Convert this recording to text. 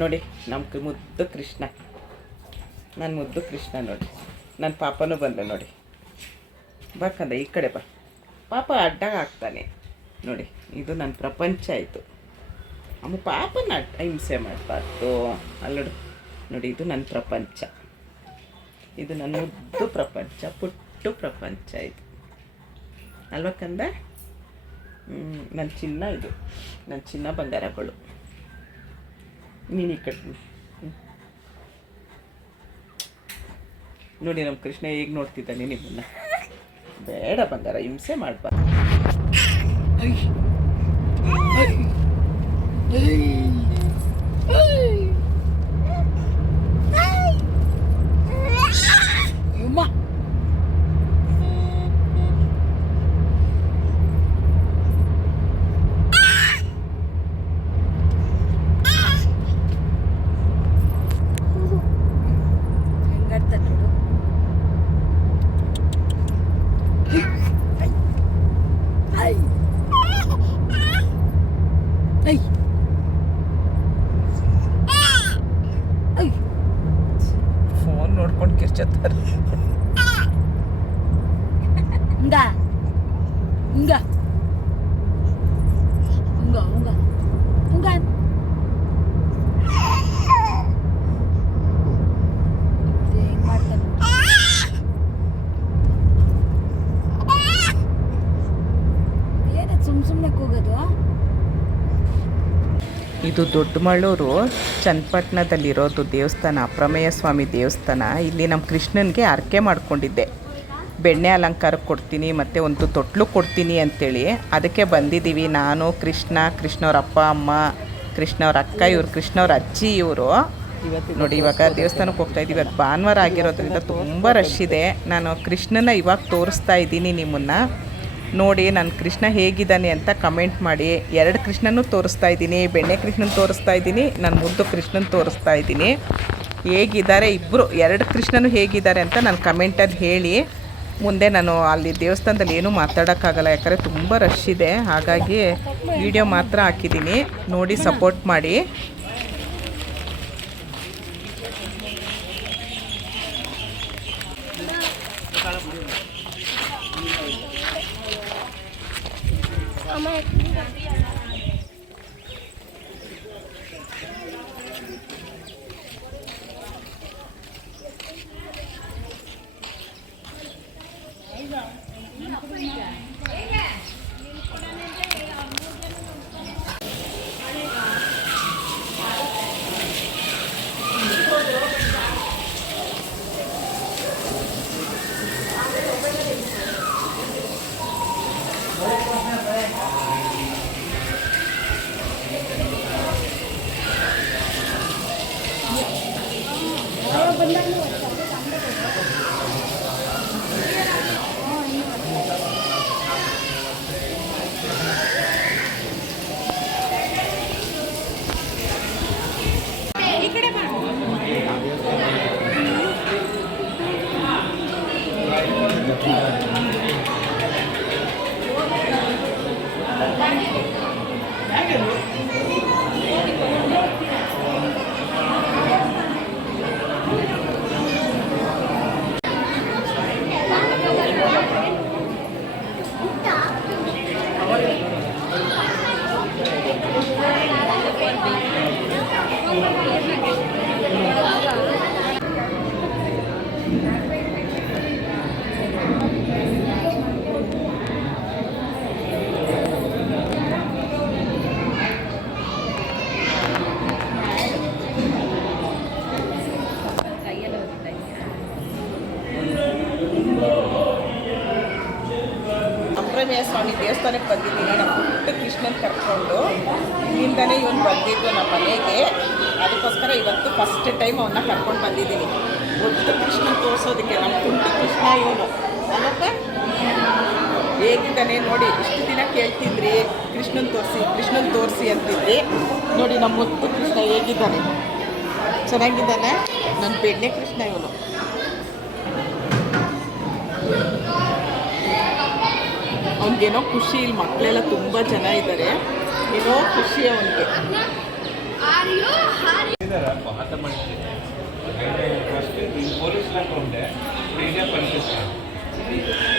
ನೋಡಿ ನಮ್ಮ ಮುದ್ದು ಕೃಷ್ಣ, ನನ್ನ ಮುದ್ದು ಕೃಷ್ಣ ನೋಡಿ. ನನ್ನ ಪಾಪನೂ ಬಂದ ನೋಡಿ. ಬಾಕಂದ ಈ ಕಡೆ ಬಾ. ಪಾಪ ಅಡ್ಡ ಆಗ್ತಾನೆ ನೋಡಿ. ಇದು ನನ್ನ ಪ್ರಪಂಚ ಆಯಿತು. ಅಮ್ಮ ಪಾಪನ ಹಿಂಸೆ ಮಾಡಬಾರ್ದು ಅಲ್ಲೋಡು ನೋಡಿ. ಇದು ನನ್ನ ಪ್ರಪಂಚ, ಇದು ನನ್ನ ಮುದ್ದು ಪ್ರಪಂಚ, ಪುಟ್ಟು ಪ್ರಪಂಚ ಇದು ಅಲ್ವಾ ಕಂದ? ನನ್ನ ಚಿನ್ನ, ಇದು ನನ್ನ ಚಿನ್ನ ಬಂಗಾರಗಳು. ನೀನು ಈ ಕಡೆ ನೋಡಿ. ನಮ್ಮ ಕೃಷ್ಣ ಹೇಗೆ ನೋಡ್ತಿದ್ದಾನೆ ನಿಮ್ಮನ್ನ. ಬೇಡ ಬಂಗಾರ, ಹಿಂಸೆ ಮಾಡಬಾರ್ದು. ಫೋನ್ ನೋಡ್ಕೊಂಡು ಕಿರ್ಚತ್ತಾರೆ. ಇದು ದೊಡ್ಡಮಳ್ಳೂರು ಚನ್ನಪಟ್ಟಣದಲ್ಲಿರೋದು ದೇವಸ್ಥಾನ, ಅಪ್ರಮೇಯ ಸ್ವಾಮಿ ದೇವಸ್ಥಾನ. ಇಲ್ಲಿ ನಮ್ಮ ಕೃಷ್ಣನಿಗೆ ಹರಕೆ ಮಾಡ್ಕೊಂಡಿದ್ದೆ, ಬೆಣ್ಣೆ ಅಲಂಕಾರಕ್ಕೆ ಕೊಡ್ತೀನಿ ಮತ್ತು ಒಂದು ತೊಟ್ಲು ಕೊಡ್ತೀನಿ ಅಂಥೇಳಿ. ಅದಕ್ಕೆ ಬಂದಿದ್ದೀವಿ ನಾನು, ಕೃಷ್ಣವ್ರ ಅಪ್ಪ ಅಮ್ಮ, ಕೃಷ್ಣವ್ರ ಅಕ್ಕ, ಇವರು ಕೃಷ್ಣವ್ರ ಅಜ್ಜಿ ಇವರು. ನೋಡಿ ಇವಾಗ ದೇವಸ್ಥಾನಕ್ಕೆ ಹೋಗ್ತಾ ಇದ್ದೀವಿ. ಅದು ಭಾನುವಾರ ಆಗಿರೋದ್ರಿಂದ ತುಂಬ ರಶ್ ಇದೆ. ನಾನು ಕೃಷ್ಣನ ಇವಾಗ ತೋರಿಸ್ತಾ ಇದ್ದೀನಿ ನಿಮ್ಮನ್ನು. ನೋಡಿ ನನ್ನ ಕೃಷ್ಣ ಹೇಗಿದ್ದಾನೆ ಅಂತ ಕಮೆಂಟ್ ಮಾಡಿ. 2 ಕೃಷ್ಣನೂ ತೋರಿಸ್ತಾ ಇದ್ದೀನಿ, ಬೆಣ್ಣೆ ಕೃಷ್ಣನ ತೋರಿಸ್ತಾ ಇದ್ದೀನಿ, ನನ್ನ ಮುದ್ದು ಕೃಷ್ಣನ ತೋರಿಸ್ತಾ ಇದ್ದೀನಿ. ಹೇಗಿದ್ದಾರೆ ಇಬ್ಬರು, 2 ಕೃಷ್ಣನೂ ಹೇಗಿದ್ದಾರೆ ಅಂತ ನಾನು ಕಮೆಂಟಲ್ಲಿ ಹೇಳಿ. ಮುಂದೆ ನಾನು ಅಲ್ಲಿ ದೇವಸ್ಥಾನದಲ್ಲಿ ಏನೂ ಮಾತಾಡೋಕ್ಕಾಗಲ್ಲ, ಯಾಕಂದರೆ ತುಂಬ ರಶ್ ಇದೆ. ಹಾಗಾಗಿ ವಿಡಿಯೋ ಮಾತ್ರ ಹಾಕಿದ್ದೀನಿ, ನೋಡಿ ಸಪೋರ್ಟ್ ಮಾಡಿ. ಅಪ್ರಮೇಯ ಸ್ವಾಮಿ ದೇವಸ್ಥಾನಕ್ಕೆ ಬಂದಿದ್ದೀನಿ. ನಮ್ಮ ಪುಟ್ಟ ಕೃಷ್ಣನ್ ಕರ್ಕೊಂಡು ಇಲ್ಲಿಂದನೇ ಇವನು ಬಂದಿದ್ದು ನಮ್ಮ ಮನೆಗೆ. ಅದಕ್ಕೋಸ್ಕರ ಇವತ್ತು ಫಸ್ಟ್ ಟೈಮ್ ಅವನ್ನ ಕರ್ಕೊಂಡು ಬಂದಿದ್ದೀನಿ. ಪುಟ್ಟ ಕೃಷ್ಣನ್ ತೋರಿಸೋದಕ್ಕೆ. ನಮ್ಮ ಪುಟ್ಟ ಕೃಷ್ಣ ಇವನು ಅಲ್ಲಪ್ಪ, ಹೇಗಿದ್ದಾನೆ ನೋಡಿ. ಇಷ್ಟು ದಿನ ಕೇಳ್ತಿದ್ರಿ ಕೃಷ್ಣನ್ ತೋರಿಸಿ ಅಂತಿದ್ರಿ. ನೋಡಿ ನಮ್ಮ ಮುತ್ತು ಕೃಷ್ಣ ಹೇಗಿದ್ದಾನೆ, ಚೆನ್ನಾಗಿದ್ದಾನೆ. ನನ್ನ ಬೆಣ್ಣೆ ಕೃಷ್ಣ ಇವನು. ಅವನಿಗೇನೋ ಖುಷಿ, ಇಲ್ಲಿ ಮಕ್ಕಳೆಲ್ಲ ತುಂಬ ಜನ ಇದ್ದಾರೆ, ಏನೋ ಖುಷಿ ಅವನಿಗೆ. ಈಗ ಪಂಚಸ್ನಾನ